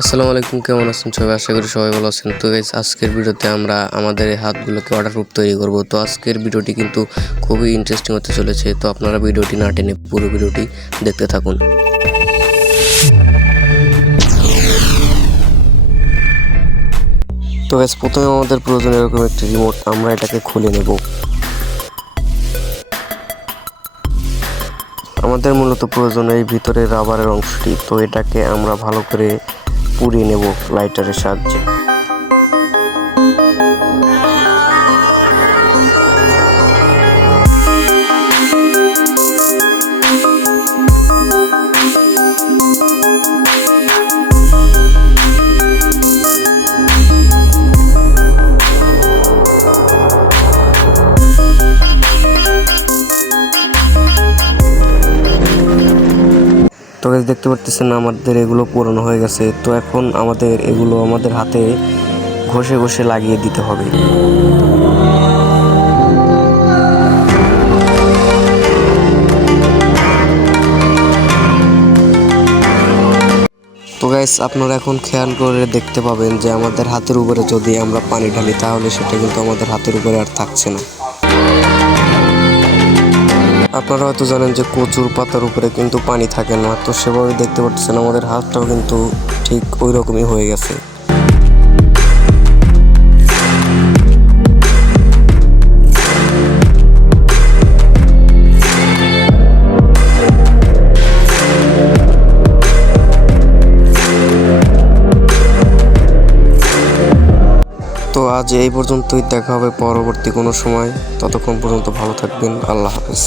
আসসালামু আলাইকুম, কেমন আছেন সবাই? আশা করি সবাই ভালো আছেন। তো গাইস, আজকের ভিডিওতে আমরা আমাদের এই হাতগুলোকে ওয়াটারপ্রুফ তৈরি করব। তো আজকের ভিডিওটি কিন্তু খুবই ইন্টারেস্টিং হতে চলেছে। তো আপনারা ভিডিওটি না টেনে পুরো ভিডিওটি দেখতে থাকুন। তো গাইস, প্রথমে আমাদের প্রয়োজন এরকম একটি রিমোট। আমরা এটাকে খুলে নেব। আমাদের মূলত প্রয়োজন এই ভিতরে রাবারের অংশটি। তো এটাকে আমরা ভালো করে পুড়িয়ে নেব লাইটারের সাহায্যে। তো গাইস, দেখতে পাচ্ছেন আমাদের এগুলো পুরানো হয়ে গেছে। তো এখন আমাদের এগুলো আমাদের হাতে ঘষে ঘষে লাগিয়ে দিতে হবে। তো গাইস, আপনারা এখন খেয়াল করে দেখতে পাবেন যে আমাদের হাতের উপরে যদি আমরা পানি ঢালি তাহলে সেটা কিন্তু আমাদের হাতের উপরে আর থাকছে না। আপনারা হয়তো জানেন যে কচুর পাতার উপরে কিন্তু পানি থাকে না। তো সেভাবে দেখতে পাচ্ছেন আমাদের হাতটাও কিন্তু ঠিক ওই রকমই হয়ে গেছে। তো আজ এই পর্যন্তই, দেখা হবে পরবর্তী কোনো সময়। ততক্ষণ পর্যন্ত ভালো থাকবেন। আল্লাহ হাফেজ।